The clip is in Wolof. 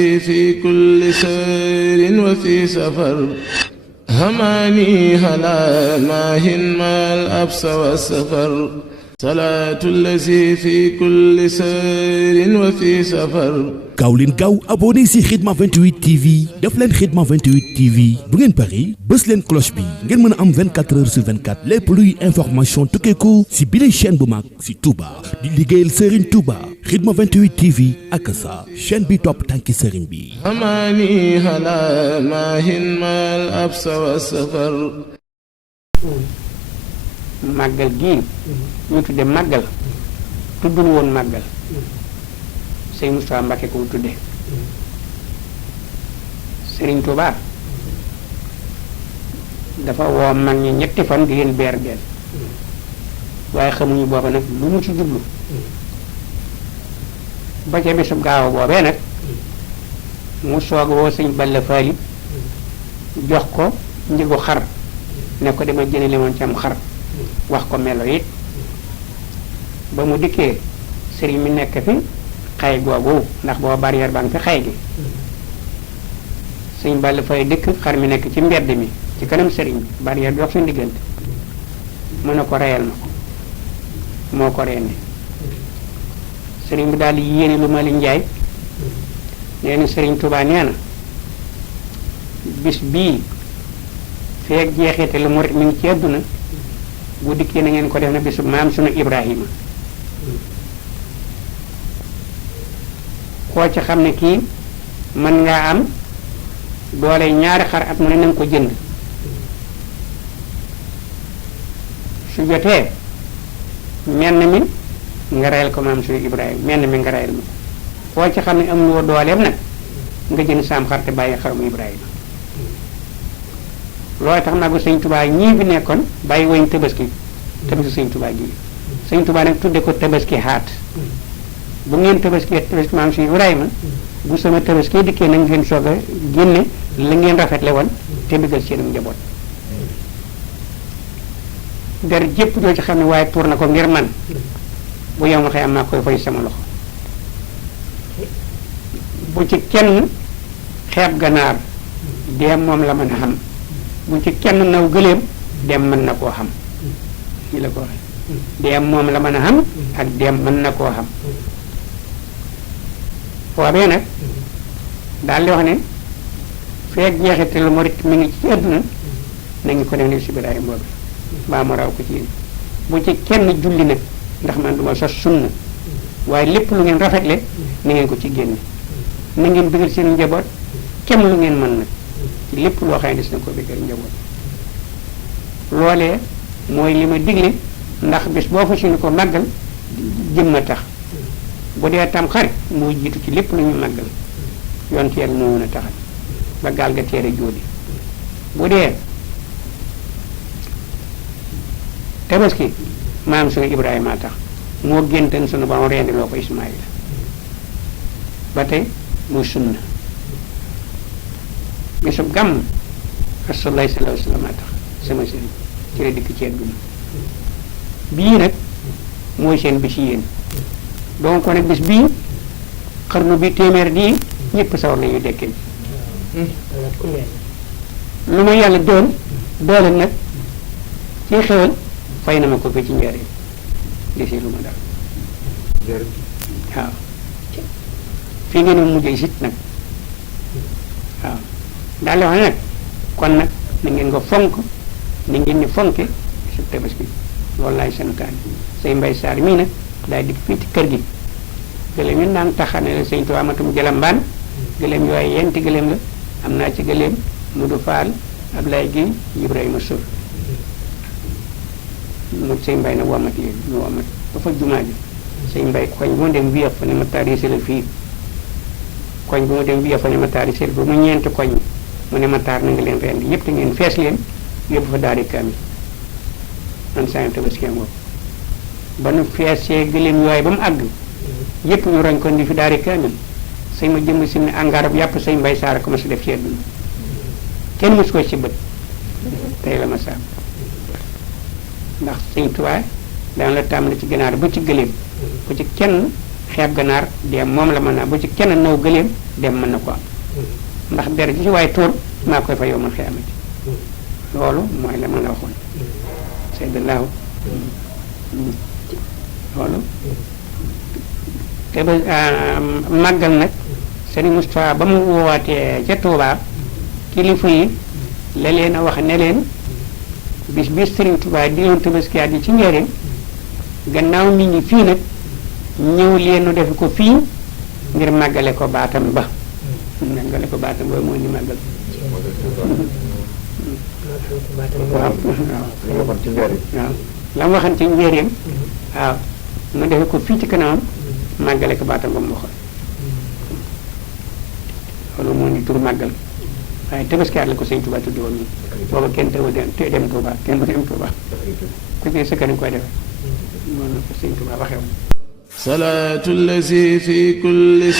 في كل سير وفي سفر هماني هلا ماهن ما الأبس والسفر صلاة الذي في كل سير وفي سفر. gaaw leen gaaw abonné si Khidma 28 TV def leen Khidma 28 TV bu ngeen pari bës leen cloche bi ngeen mën a am 24 heures sur 24 lépp luy information tukkeeku si bile chaîne bu mag si Touba di liggéeyal Serigne Touba Khidma 28 TV ak sa chaîne bi topp tànki Serigne bi. هماني هلا ماهن ما الأبس والسفر. màggal gii ñu tudde màggal tuddul woon màggal sëñ Moustapha Mbacké ko tudde Serigne Touba dafa woo mag ñi ñetti fan di leen beer geen waaye xamuñu booba nag lu mu ci jublu ba ca bisub gaaw boobee nag mu soog woo sëñ Balla Faali jox ko njëgu xar ne ko dama jëne li moon ci am xar wax ko melo it ba mu dikkee sëriñ mi nekk fi xay googu ndax boo barrière baa ngi fi xay gi sëñ Balla Faye dëkk xar mi nekk ci mbedd mi ci kanam sëriñ bi barrière bi wax suñu diggante mu ne ko reyal ma ko moo ko rendi sëriñ bi daal di yéene lu ma li njaay nee na sëriñ Touba nee na bis bii feeg jeexite lu murit mi ngi ci àdduna bu dikkee na ngeen ko def na bisu maam sunu Ibrahima koo ci xam ne kii mën ngaa am doole ñaari xar at mu ne na nga ko jënd su jotee menn mi nga reyal ko maam sunu Ibrahima menn mi nga reyal ma koo ci xam ne am loo dooleem nag nga jënd saam xar te bàyyi xarum Ibrahima loolu tax nag sëñ Touba ñii bi nekkoon bàyyi woñ tabaski sëñ Touba gi sëñ Touba nag tudde ko tabaski xaat bu ngeen tabaski maam si Ibrahima bu sama tabaski dikkee na ngeen soog a génne la ngeen rafetle woon te bëggal seen njaboot der jëpp joo ci xam ne waaye tuur na ko ngir man bu yow ma xëy am maa koy fay sama loxo bu ci kenn xeeb ganaar deem moom la mën a xam bu ci kenn naw gëléem dem mën na koo xam ñi la ko waxee dem moom la mën a xam ak dem mën na koo xam boobee nag daal di wax ne feeg jeexite lu murit mi ngi ci àdduna nañu ko def ne si biraay boobu baa mu raw ko ci yéen bu ci kenn julli nag ndax man duma sos sunna waaye lépp lu ngeen rafetle na ngeen ko ci génne na ngeen bëggal seen njaboot kem lu ngeen mën nag ci lépp loo xam ne des na ko bëggal njaboot loolee mooy li ma digle ndax bis boo fa suñu ko màggal jëmma tax bu dee tam xarit moo jiitu ci lépp lu ñu màggal yoon teel moo mën a taxal ba gaal ga teere jóodi bu dee tabaski maam sunu Ibrahima tax moo géntan sunu borom rendi loo ko Ismaïla ba tey muy sunna bisub gàmm Rasulullah sallallahu alayhi wa sallam tax sama sëriñ ci la dikk ceet bi bii nag mooy seen bis yéen donc ko nag bis bii xarnu bi téeméer di ñëpp sawar nañu dekkee lu ma yàlla doole nag ci xewal fay na ma ko fi ci njariñ desi lu ma daal waaw fii ngeen mujjee sit nag waaw daal di wax ne nag kon nag na ngeen ko fonk ni ngeen ni fonke su tabaski loolu laay santaane say mbay saar mii nag daay dikk fii ci kër gi gëléem yi naan taxane la sëñ Tuubaa matum jalambaan gëléem yooyu yenti gëléem la am naa ci gëléem Mudu Faal Ablaye Guèye Ibrahima Sour mu sëñ mbay nag womat leen ñu womat ba fa jumaa ji sëñ mbay koñ bu mu dem wiyaf fa ne ma tarisé la fii koñ bu mu dem wiyaf fa ne ma tarisé la ba mu ñeenti koñ mu ne ma taar na nga leen rendi yëpp te ngeen fees leen yóbbu fa daari kaamil man saa tabaski ngoog ba nu feesee gëléem yooyu ba mu àgg yëpp ñu roñ ko ndi fi daari kaamil sëñ ma jëmb si ne angarab yàpp sëñ mbay saara ko ma si def ci àdduna kenn mësu ko ci bët tey la ma saam ndax sëñ Tuubaa daan la tàmbali ci ganaar ba ci gëléem bu ci kenn xeeb ganaar dem moom la mën naa bu ci kenn naw gëleem dem mën na ko am ndax der ji ci waaye tuur maa koy fa yow man xiyaamati loolu mooy la ma la waxoon seydallahu loolu te ba màggal nag Sëriñ Moustapha ba mu wootee ca Touba kilifa yi la leen a wax ne leen bis bi Sëriñ Touba di yoon tabaskiyaat yi ci njëriñ gannaaw mi ngi fii nag ñëw leen nu def ko fii ngir màggale ko baatam ba màggale ko baatam ba moo ni màggal waaw la mu waxan ci njëriñ waaw nu defe ko fii ci kanamam màggale ko baatam ba mu waxoon loolu moo ni tur màggal waaye tabaskiyaat la ko Sëñ Tuubaa tuddi woon nii booba kenn teewul dem Tuubaa kenn du dem Tuubaa ku ci sa kanam koy defe noonu la ko Sëñ Tuubaa waxee woon salaatu allazi fi kulli